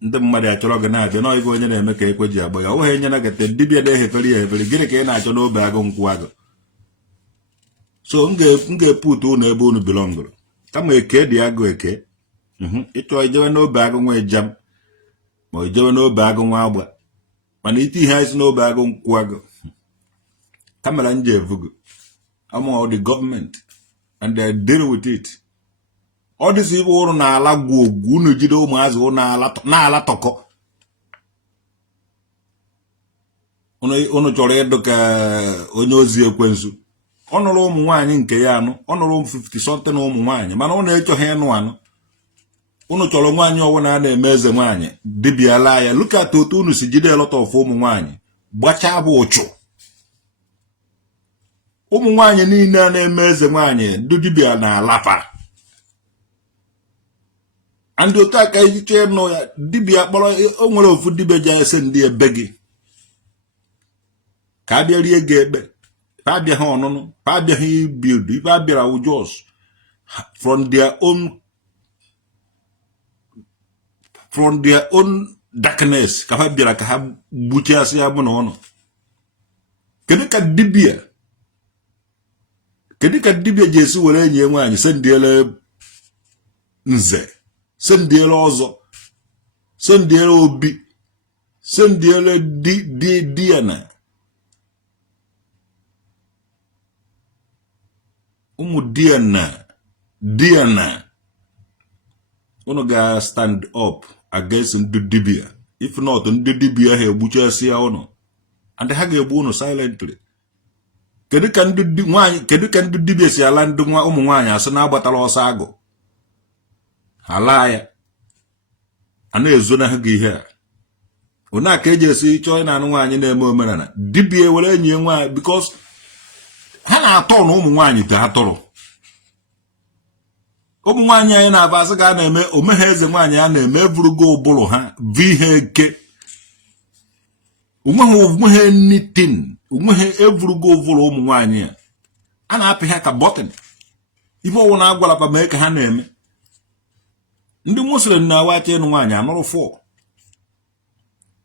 The mother at Rogan, I don't know if you're going to make a quaja, but oh, hey, you get the dibia de heavily, get again, I don't know bag on quagga. So, unge put on a bone belonger. Come a kid, the ago. It was no bag on way jump. Or no bag on wabba. Maniti has no bag on quagga. Camelanje Vugu. I'm all the government. And they deal with it. All this evil na ala gunu jido mazo na ala toko. Ono chore doka onyozi ekwensu. Onoro ụmụ nwaanyị nke ya anụ, onoro 50 something ụmụ nwaanyị, mana ọ na-echo ha enu anụ. Unu chọrọ nwaanyị ọwụna na-eme eze nwaanyị, dibịa laa ya. Look at otu unu si jide a lot of ụmụ nwaanyị. Gbachaa bụ ụchụ. Ụmụ nwaanyị niile na-eme eze nwaanyị, dibịa na alafa. And otu aka iche nọ ya, dibịa kpọrọ o nwere ofu dibịa ji ese ndị ebe gị. Ka abịa rie gị ekpe. Pabia honono, Pabia he build, Pabia ujos from their own darkness. Kapabia kahab buchasi abono. Kedika dibia Jesu wele nyemwani sendiele nze, sendiele ozo, sendiele obi, sendiele diana. Diana. Uno ga stand up against Ndudibia. If not, Ndudibia he bucha siya ono. And they have a silently. Kedu kan Ndudibia siya landu nwa umwanya asana batalo sago. Halaya. Ane ezona hagi here. Una keje si choy na nwanyi na eme omenana. Dibia wale nye nwa because ha na-atọ na ụmụ nwaanyị te atọrọ. Ụmụ nwaanyị anyị na-abasị ga na-eme omeghe eze nwaanyị ya na-eme evurugo ụbụrụ ha vihe eke. Umeghe anything, umeghe evurugo ụbụrụ ụmụ nwaanyị ya. A na-apị ha ka bọtịn. Ife ọwụ na-agwala pa mee ka ha na-eme. Ndị Muslim na-awacha ịnụ nwaanyị anụrụ fọ.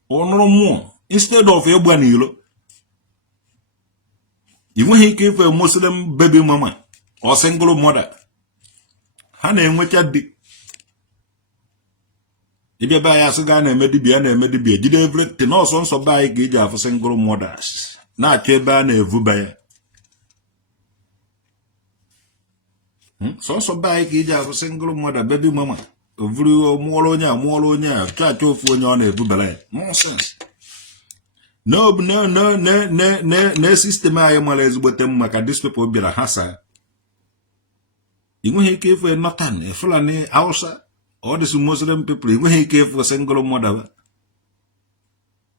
Ọ nụrụ mmụọ instead of ịgba n'ilo. You want to give a Muslim baby mama or single mother. Hana enwecha di. If buy a cigar and medibia and medibia, did everything also so buy gija for single mothers. Not cheban a vubaya. So buy gija for single mother, baby mama. Vru moronya, try to phone on a vubala. Nonsense. No system I am always with them like this people be a hassa. You will he give for nothing, a Fulani Hausa, all these Muslim people, you will he give for single mother.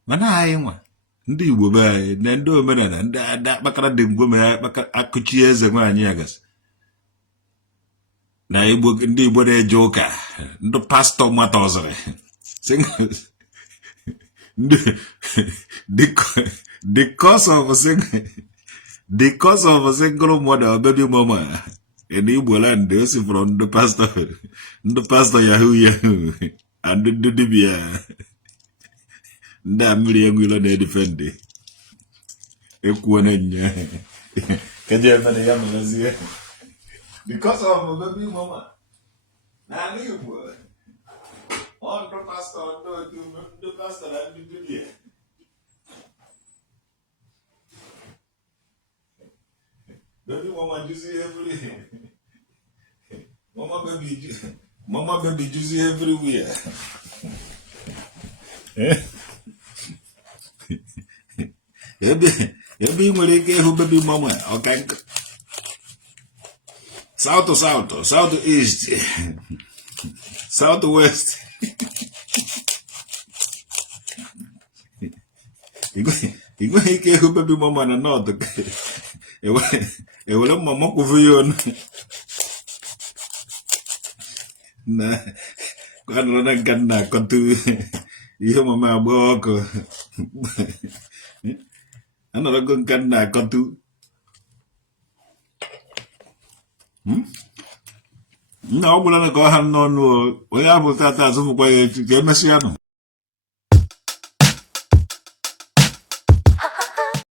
When I am one, do we buy, then do a minute, and that Baccara didn't go me, I could cheers and one yagas. Now you book indeed what a joker, the pastor matters. Singers. The cause of a single mother, baby mama, in Igbo land, they see from the pastor Yahoo, and the Dibia. That million will defend it. Can you have the because of a baby mama. Now, you on the pastor, the pastor, and the Dibia. Baby mama juicy everywhere. Mama baby juicy everywhere. Ebi nwere ike ịhụ baby mama okay. South to south, south to east, south to west. Igwe ike ịhụ baby mama na north. Ewele mama kuvuyon na kwa nona ganna kontu iyo mama aboko anora gon ganna kontu nna ọ gwụla ka ọ ha n'ọnụ onye ahụ tata azụfụkwa ya echi ka emesịa nụ